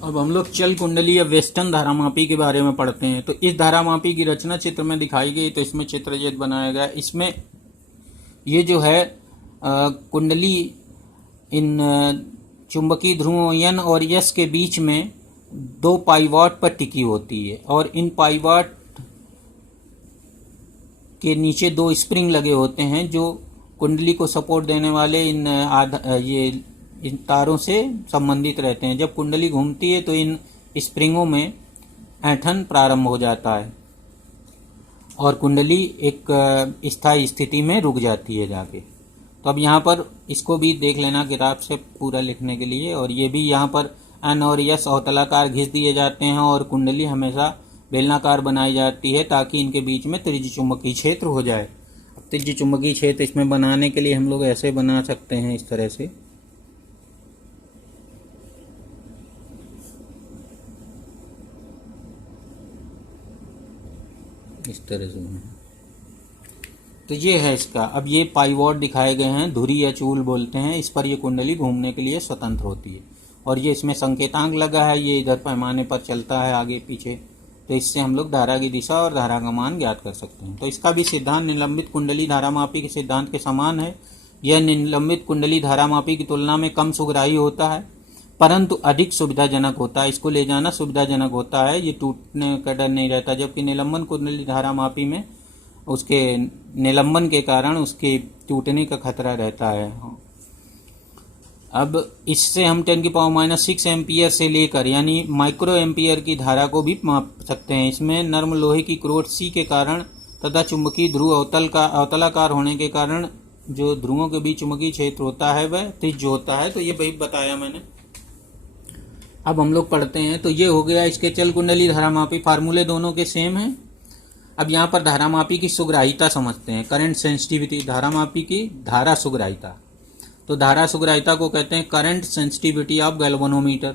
अब हम लोग चल कुंडली या वेस्टर्न धारामापी के बारे में पढ़ते हैं। तो इस धारामापी की रचना चित्र में दिखाई गई। तो इसमें चित्रजेत बनाया गया। इसमें ये जो है कुंडली इन चुंबकीय ध्रुवों N और S के बीच में 2 पाइवॉट पर टिकी होती है और इन पाइवॉट के नीचे 2 स्प्रिंग लगे होते हैं जो कुंडली को सपोर्ट देने वाले इन तारों से संबंधित रहते हैं। जब कुंडली घूमती है तो इन स्प्रिंगों में ऐंठन प्रारंभ हो जाता है और कुंडली एक स्थायी स्थिति में रुक जाती है जाके। तो अब यहाँ पर इसको भी देख लेना किताब से पूरा लिखने के लिए। और ये भी यहाँ पर N और S अवतलाकार घिस दिए जाते हैं और कुंडली हमेशा बेलनाकार बनाई जाती है ताकि इनके बीच में त्रिज्य चुंबकीय क्षेत्र हो जाए। त्रिज्य चुंबकीय क्षेत्र इसमें बनाने के लिए हम लोग ऐसे बना सकते हैं, इस तरह से। इस तरह से तो ये है इसका। अब ये पाइवॉट दिखाए गए हैं, धुरी या चूल बोलते हैं। इस पर ये कुंडली घूमने के लिए स्वतंत्र होती है और ये इसमें संकेतांक लगा है, ये इधर पैमाने पर चलता है आगे पीछे। तो इससे हम लोग धारा की दिशा और धारा का मान ज्ञात कर सकते हैं। तो इसका भी सिद्धांत निलंबित कुंडली धारामापी के सिद्धांत के समान है। यह निलंबित कुंडली धारामापी की तुलना में कम सुग्राही होता है परंतु अधिक सुविधाजनक होता है। इसको ले जाना सुविधाजनक होता है, ये टूटने का डर नहीं रहता। जबकि निलंबन कुंडली धारामापी में उसके निलंबन के कारण उसके टूटने का खतरा रहता है। अब इससे हम 10⁻⁻⁶ एम्पियर से लेकर यानी माइक्रो एम्पियर की धारा को भी माप सकते हैं। इसमें नर्म लोहे की क्रोट C के कारण तथा चुंबकीय ध्रुव अवतलाकार होने के कारण जो ध्रुवों के बीच चुंबकीय क्षेत्र होता है वह त्रिज्य होता है। तो ये भाई बताया मैंने। अब हम लोग पढ़ते हैं। तो ये हो गया इसके चल कुंडली धारामापी। फार्मूले दोनों के सेम हैं। अब यहाँ पर धारामापी की सुग्राहिता समझते हैं। करंट सेंसिटिविटी, धारामापी की धारा सुग्राहिता। तो धारा सुग्राहिता को कहते हैं करंट सेंसिटिविटी ऑफ गैल्वेनोमीटर।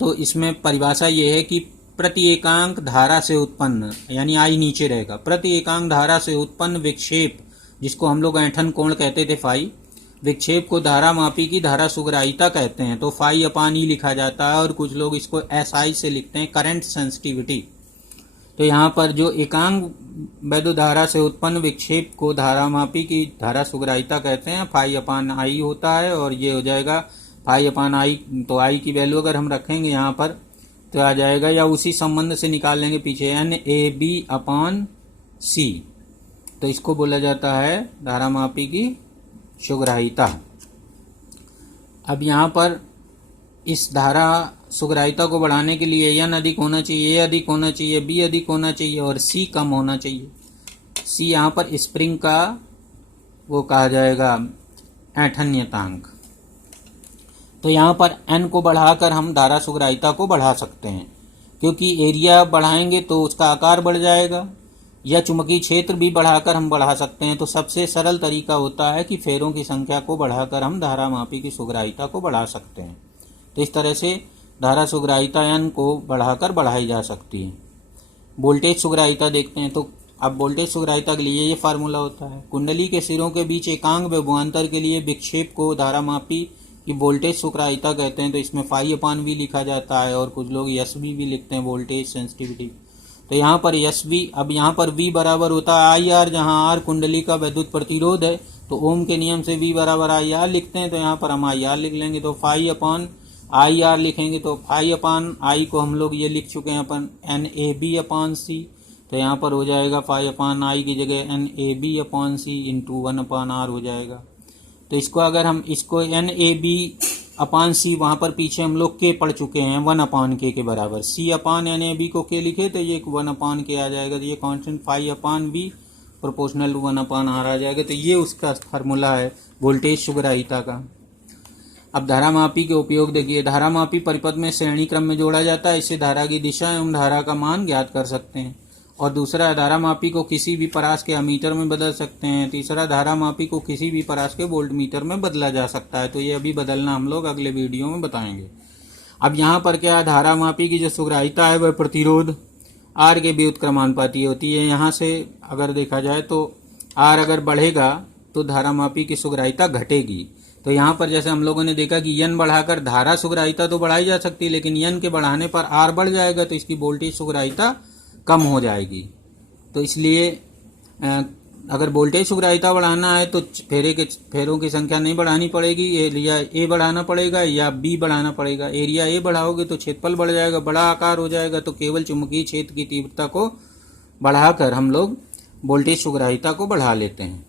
तो इसमें परिभाषा ये है कि प्रति एकांक धारा से उत्पन्न, यानी I नीचे रहेगा, प्रति एकांक धारा से उत्पन्न विक्षेप, जिसको हम लोग ऐंठन कोण कहते थे फाई, विक्षेप को धारामापी की धारा सुग्राहिता कहते हैं। तो φ/E लिखा जाता है और कुछ लोग इसको SI से लिखते हैं, करंट सेंसिटिविटी। तो यहाँ पर जो एकांक वैद्युत धारा से उत्पन्न विक्षेप को धारामापी की धारा सुग्राहिता कहते हैं, φ/I होता है। और ये हो जाएगा φ/I। तो I की वैल्यू अगर हम रखेंगे यहाँ पर तो आ जाएगा, या उसी संबंध से निकाल लेंगे पीछे, NAB/C। तो इसको बोला जाता है धारामापी की सुग्राहिता। अब यहाँ पर इस धारा सुग्राहिता को बढ़ाने के लिए N अधिक होना चाहिए, A अधिक होना चाहिए, B अधिक होना चाहिए और C कम होना चाहिए। C यहाँ पर स्प्रिंग का वो कहा जाएगा ऐंठन्यतांक। तो यहाँ पर N को बढ़ाकर हम धारा सुग्राहिता को बढ़ा सकते हैं, क्योंकि एरिया बढ़ाएंगे तो उसका आकार बढ़ जाएगा, या चुंबकीय क्षेत्र भी बढ़ाकर हम बढ़ा सकते हैं। तो सबसे सरल तरीका होता है कि फेरों की संख्या को बढ़ाकर हम धारामापी की सुग्राहिता को बढ़ा सकते हैं। तो इस तरह से धारा सुग्राहिता N को बढ़ाकर बढ़ाई जा सकती है। वोल्टेज सुग्राहिता देखते हैं। तो अब वोल्टेज सुग्राहिता के लिए ये फार्मूला होता है, कुंडली के सिरों के बीच एकांक विभवांतर के लिए विक्षेप को धारामापी की वोल्टेज सुग्राहिता कहते हैं। तो इसमें φ/V लिखा जाता है और कुछ लोग SV भी लिखते हैं, वोल्टेज सेंसिटिविटी। तो यहाँ पर SV, अब यहाँ पर V बराबर होता है IR, जहाँ R कुंडली का वैद्युत प्रतिरोध है। तो ओम के नियम से V बराबर IR लिखते हैं। तो यहाँ पर हम IR लिख लेंगे। तो φ/IR लिखेंगे तो φ/I को हम लोग ये लिख चुके हैं अपन NAB/C। तो यहाँ पर हो जाएगा φ/I की जगह NAB/C इंटू 1/R हो जाएगा। तो इसको अगर हम इसको NAB/C, वहाँ पर पीछे हम लोग K पढ़ चुके हैं 1/K के बराबर, C/NAB को K लिखे तो ये 1/K आ जाएगा। तो ये constant φ/V proportional to 1/R आ जाएगा। तो ये उसका फार्मूला है वोल्टेज सुग्राहिता का। अब धारामापी के उपयोग देखिए। धारामापी परिपथ में श्रेणी क्रम में जोड़ा जाता है, इससे धारा की दिशा एवं धारा का मान ज्ञात कर सकते हैं। और दूसरा, धारामापी को किसी भी परास के अमीटर में बदल सकते हैं। तीसरा, धारामापी को किसी भी परास के वोल्टमीटर में बदला जा सकता है। तो ये अभी बदलना हम लोग अगले वीडियो में बताएंगे। अब यहाँ पर क्या, धारामापी की जो सुग्राहिता है वह प्रतिरोध R के व्युत्क्रमानुपाती होती है। यहाँ से अगर देखा जाए तो R अगर बढ़ेगा तो धारामापी की सुग्राहिता घटेगी। तो यहाँ पर जैसे हम लोगों ने देखा कि यन बढ़ाकर धारा सुग्राहिता तो बढ़ाई जा सकती है, लेकिन यन के बढ़ाने पर आर बढ़ जाएगा तो इसकी वोल्टेज सुग्राहिता कम हो जाएगी। तो इसलिए अगर वोल्टेज सुग्राहिता बढ़ाना है तो फेरों की संख्या नहीं बढ़ानी पड़ेगी, एरिया ए बढ़ाना पड़ेगा या बी बढ़ाना पड़ेगा। एरिया ए बढ़ाओगे तो क्षेत्रफल बढ़ जाएगा, बड़ा आकार हो जाएगा, तो केवल चुंबकीय क्षेत्र की तीव्रता को बढ़ाकर हम लोग वोल्टेज सुग्राहिता को बढ़ा लेते हैं।